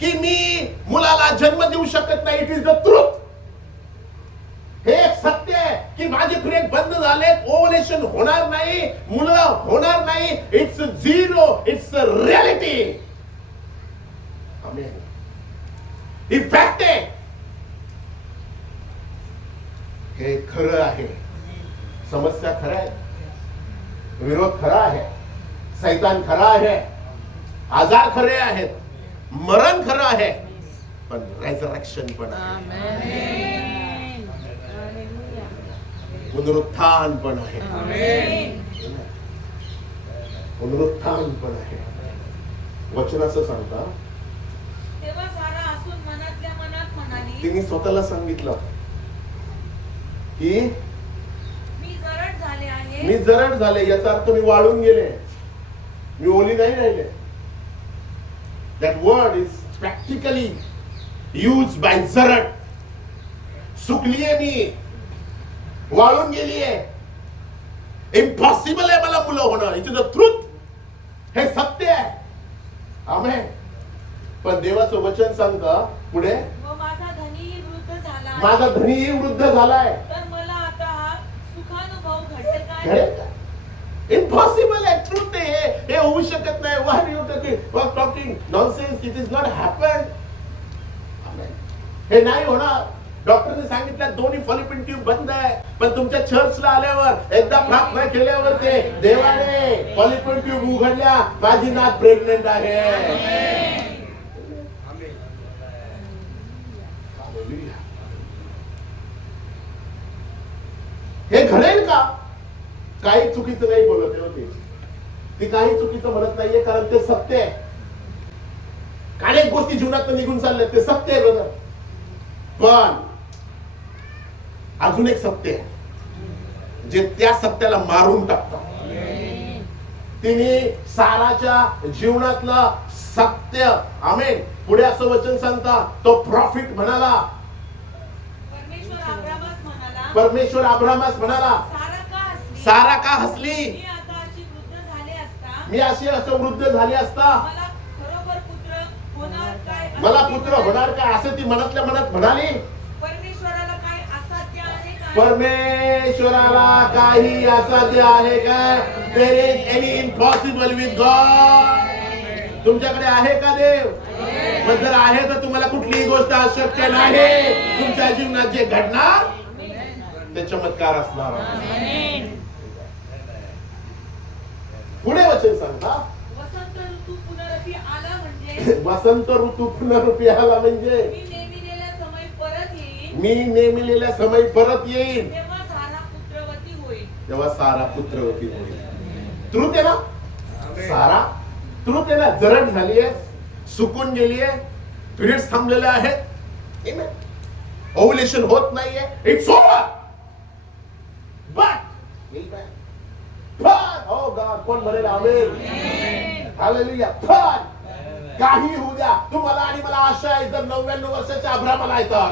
की मी मुलाला जन्म देऊ शकत नाही. It is the truth. हे एक सत्य आहे की माझे पिरियड बंद झाले, ओव्ह्युलेशन होणार नाही, मुलं होणार नाही. It's zero. It's a reality. Amen. He fact आहे. हे खरं आहे. समस्या खरं आहे, विरोध खरा आहे, सैतान खरा आहे, आजार खरे आहेत, मरण खरं आहे, पण रेझरेक्शन पण आहे, पुनरुत्थान पण आहे, पुनरुत्थान पण आहे. वचन असं सांगता, तेव्हा सारा हसून मनातल्या मनात म्हणाली, तिने स्वतःला सांगितलं की मी जरड झाले आहे. मी जरड झाले, याचा अर्थ मी वाळून गेले, मी ओली नाही राहिले. That word is practically used by जरड. सुकलीये मी, वाळून गेलीये, इम्पॉसिबल आहे मला मुलं होणं. It is the truth. हे सत्य आहे. आमेन. पण देवाचं वचन सांगतं पुढे, व माझा धनीही वृद्ध झाला आहे. माझा धनीही वृद्ध झालाय. तर मला आता हा सुखानुभव घडेल काय? घडेल का? इम्पॉसिबल आहे. ट्रुथ आहे. हे होऊ शकत नाही. Why you talking nonsense. It is not happen. हे नाही होणार. डॉक्टरने सांगितलं दोन्ही फॉलिपिन ट्यूब बंद आहे, पण तुमच्या चर्चला आल्यावर एकदा प्रार्थना केल्यावर ते देवाने फॉलिपिन ट्यूब उघडल्या. माझी नात प्रेग्नंट आहे. हे घडेल का? काही चुकीचं नाही बोलत होती ती. काही चुकीचं म्हणत नाहीये कारण ते सत्य आहे. अनेक गोष्टी जीवनात निघून चालल्या, ते सत्य आहे ब्रदर. पण अजून एक सत्य आहे जे त्या सत्याला मारून टाकतं. तिने साराच्या जीवनातलं सत्य. आमेन. पुढे असं वचन सांगता, तो प्रॉफिट म्हणाला, परमेश्वर अब्रामास म्हणाला, सारा का हसली? मी अशी असं वृद्ध झाली असता मला पुत्र होणार काय, असं ती मनातल्या मनात म्हणाली. परमेश्वराला काही असाध्य आहे काय? There is any impossible with God. तुमच्याकडे आहे का देव? पण जर आहे तर तुम्हाला कुठलीही गोष्ट अशक्य नाही. तुमच्या जीवनात जे घडणार ते चमत्कार असणार. पुढे वचन सांगता, वसंत ऋतू पुनरुत्ती आला म्हणजे, वसंत ऋतू पुनरुत्ती आला म्हणजे मी नेमिलेल्या समय परत येईल. मी नेमिलेल्या समय परत येईल. तेव्हा सारा पुत्रवती होईल. तेव्हा सारा पुत्रवती होईल. ट्रुथ आहे ना? सारा ट्रुथ आहे ना? जरड झालीये, सुकून गेलीये, पिरियड्स थांबलेले आहेत, ओव्युलेशन होत नाहीये, it's over. But oh God, कोण म्हणेल आमेन, हालेलुया. पण काही होऊ द्या, तुम्हाला आणि मला आशा आहे, जर 99 वर्षाच्या अब्रामाला आहे तर,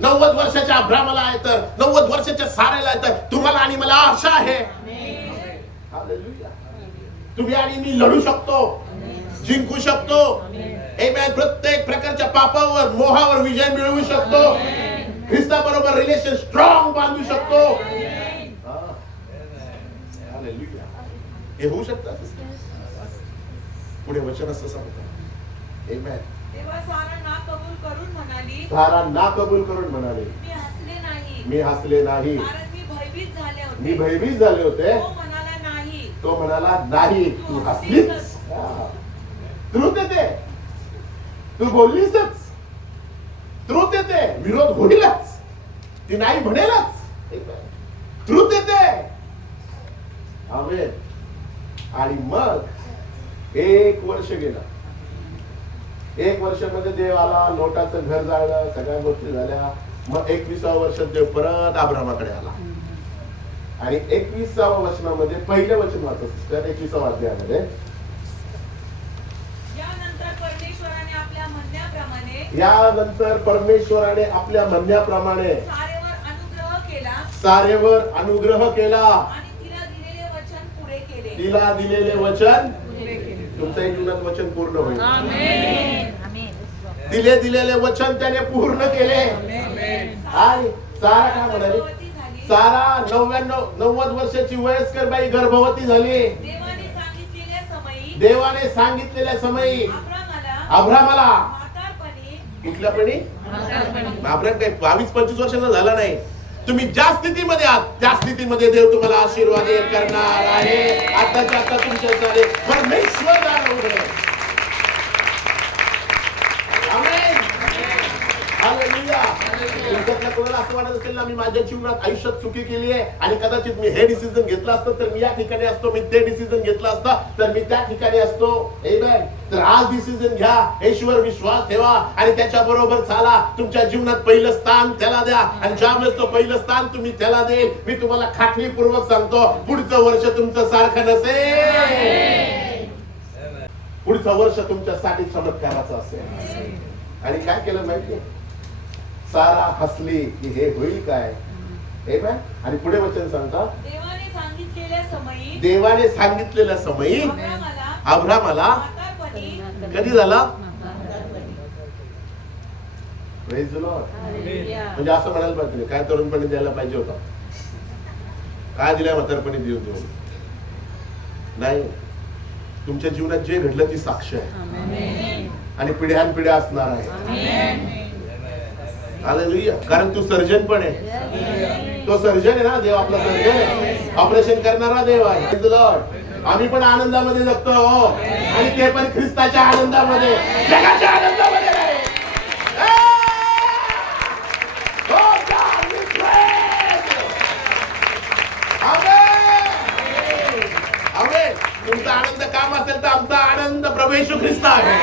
90 वर्षाच्या अब्रामाला आहे तर, 90 वर्षाच्या सारेला आहे तर, तुम्हाला आणि मला आशा आहे. हालेलुया. तुम्ही आणि मी लढू शकतो, जिंकू शकतो. आमेन. प्रत्येक प्रकारच्या पापावर, मोहावर विजय मिळवू शकतो. ख्रिस्ताबरोबर रिलेशन स्ट्रॉंग बांधू शकतो. हालेलुया. हे होऊ शकतं. पुढे वचन असं सांगतं, आमेन. तेव्हा सारा ना कबूल करून म्हणाली, सारा ना कबूल करून म्हणाले, मी हसले नाही, मी हसले नाही, कारण मी भयभीत झाले होते. मी भयभीत झाले होते. तो म्हणाला नाही, तो म्हणाला नाही, तू हसलीस. ट्रूथ येते, तू बोललीसच, ट्रूथ येते, विरोध होईलच, ती नाही म्हणेलच. ट्रूथ येते. आमेन. आणि मग 1 वर्ष गेला. 1 वर्षामध्ये देव आला, लोटाचं घर जाळलं, सगळ्या गोष्टी झाल्या. मग 21व्या वर्षात देव परत अब्रामाकडे आला. आणि 21व्या वचनामध्ये पहिलं वचन वाचत सिस्टर, 21व्या अध्यायामध्ये, यानंतर परमेश्वराने आपल्या म्हणण्याप्रमाणे, यानंतर परमेश्वराने आपल्या म्हणण्याप्रमाणे सारेवर अनुग्रह केला, सारेवर अनुग्रह केला, आणि तिला दिलेले वचन पुरे केले. तिला दिलेले वचन, तुमच्या जीवनात वचन पूर्ण होईल. दिलेले वचन त्याने पूर्ण केले. आणि सारा काय म्हणाली, गर्भवती झाली. सारा 90 वर्षाची वयस्कर बाई गर्भवती झाली. देवाने सांगितलेल्या समयी, देवाने सांगितलेल्या समयी अब्रामाला म्हातारपणी, कुठल्यापणी, अब्राम काही 22-25 वर्षाचा झाला नाही. तुम्ही ज्या स्थितीमध्ये आहात त्या स्थितीमध्ये देव तुम्हाला आशीर्वाद करणार आहे. आताच्या आता तुमच्याद्वारे परमेश्वर दार उघडेल. आमेन. हालेलुया. तुमच्यातल्या कोणाला असं वाटत असेल ना, मी माझ्या जीवनात आयुष्यात चुकी केली आहे आणि कदाचित मी हे डिसिजन घेतलं असतं तर मी या ठिकाणी असतो, मी ते डिसिजन घेतलं असतं तर मी त्या ठिकाणी असतो. आमेन. तर आज डिसिजन घ्या, येशूवर विश्वास ठेवा आणि त्याच्या बरोबर चाला. तुमच्या जीवनात पहिलं स्थान त्याला द्या आणि ज्यावेळेस तो पहिलं स्थान तुम्ही त्याला देईल, मी तुम्हाला खात्रीपूर्वक सांगतो, पुढचं वर्ष तुमचं सारखं नसेल. पुढचं वर्ष तुमच्यासाठी चमत्काराचं असेल. आणि काय केलं माहितीये, सारा हसली की हे होईल काय. आमेन. आणि पुढे वचन सांगता, देवाने सांगितलेल्या समयी, देवाने सांगितलेल्या समयी अब्रामाला म्हातारपणी, कधी झाला. Praise the Lord. म्हणजे असं म्हणायला पाहिजे, काय तरुणपणी द्यायला पाहिजे होता, काय दिल्या म्हातारपणी देऊन नाही. तुमच्या जीवनात जे घडलं ती साक्ष आहे आणि पिढ्यानपिढ्या असणार आहे. हालेलुया. कारण तू सर्जन पण आहे. तो सर्जन आहे ना, देव आपला सर्जन आहे, ऑपरेशन करणारा देव आहे. Praise the Lord. आम्ही पण आनंदामध्ये जगतो हो. आणि ते पण ख्रिस्ताच्या आनंदामध्ये, जगाच्या आनंदामध्ये नाही. Oh God, we praise you. Amen. Amen. तुमचा आनंद काम असेल तर आमचा आनंद प्रभू येशू ख्रिस्त आहे.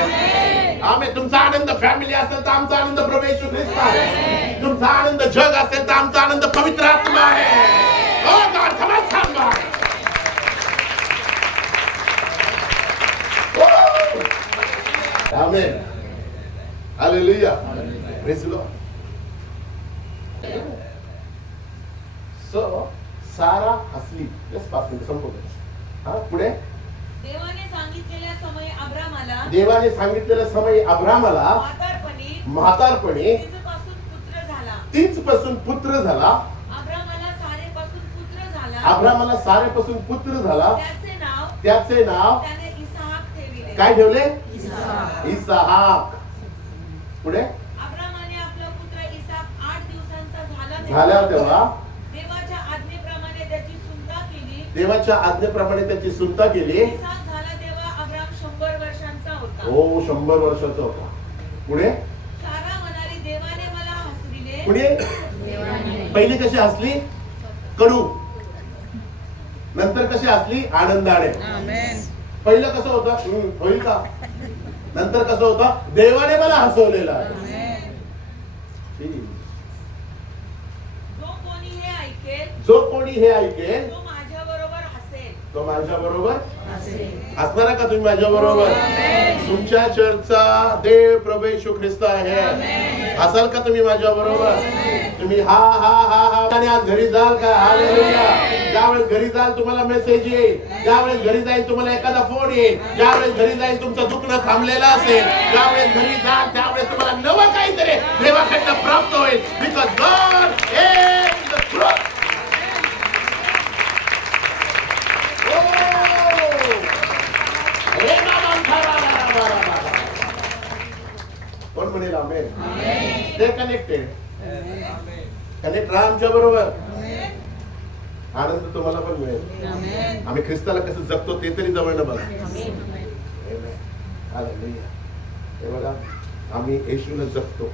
आमेन. तुमचा आनंद फॅमिली असेल तर आमचा आनंद प्रभू येशू ख्रिस्त आहे. तुमचा आनंद जग असेल तर आमचा आनंद पवित्र आत्मा आहे. Oh God, come on somebody. Amen. Hallelujah. Praise the Lord. So, सारा हसली. Just 5 minutes संपवतो. हा, पुढे. देवाने सांगितलेल्या समयी अब्रामाला, देवाने सांगितलेल्या समयी अब्रामाला म्हातारपणी तीच पासून पुत्र झाला. अब्रामाला सारेपासून पुत्र झाला. अब्रामाला सारेपासून पुत्र झाला. त्याचे नाव त्याने इसाहाक ठेविले. काय ठेवले. इसाहाक. पुढे. अब्रामाने आपला पुत्र इसाक 8 दिवसांचा झाला तेव्हा देवाच्या आज्ञेप्रमाणे त्याची सुनता केली. देवाच्या आज्ञेप्रमाणे त्याची सुनता केली. इसाक झाला तेव्हा अब्राम 100 वर्षांचा होता. हो, 100 वर्षाचा होता. पुढे. सारा म्हणाली, देवाने मला हसविले. पुढे. पहिली कशी हसली, कडू. नंतर कशी हसली, आनंदाने. पहिलं कसं होतं, होईल का, नंतर कसं होतं, देवाने मला हसवलेलं आहे. ठीक. जो कोणी हे ऐकेल जो कोणी हे ऐकेल तो माझ्या बरोबर हसेल. तो माझ्या बरोबर असणार का तुम्ही माझ्या बरोबर? तुमच्या चर्चचा देव प्रभू येशू ख्रिस्त आहे. असाल का तुम्ही माझ्या बरोबर? तुम्ही हा हा हा हा आणि आज घरी जाल का? हालेलुया. ज्यावेळेस घरी जाल तुम्हाला मेसेज येईल, ज्यावेळेस घरी जाईल तुम्हाला एखादा फोन येईल, ज्यावेळेस घरी जाईल तुमचं दुखणं थांबलेलं असेल, ज्यावेळेस घरी जाल त्यावेळेस तुम्हाला नवं काहीतरी देवाकडनं प्राप्त होईल. Because God is the truth. कोण म्हणेल आमेन? Stay connected. कनेक्ट राहा आमच्या बरोबर. आनंद तुम्हाला पण मिळेल. आम्ही ख्रिस्ताला कसं जगतो ते तरी जवळनं बघा. हालेलुया. हे बघा, आम्ही येशूला जगतो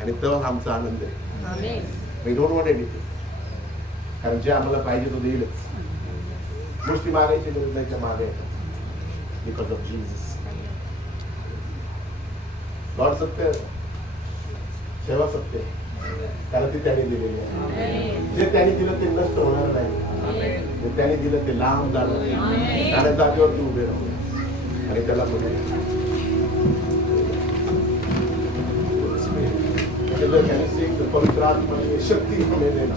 आणि तेव्हा आमचा आनंद आहे. We don't want anything. कारण जे आम्हाला पाहिजे तो देईलच. गोष्टी मारायची गरज नाही, त्या मागे बिकॉज ऑफ जीसस. गॉड सत्य, सेवा सत्य, कारण ती त्याने दिलेली आहे. जे त्याने दिलं ते नष्ट होणार नाही. जे त्याने दिलं ते लांब जाणार नाही. त्याने जागेवरती उभे राहू आणि त्याला म्हणून पवित्र आत्मा शक्ती हमें देना.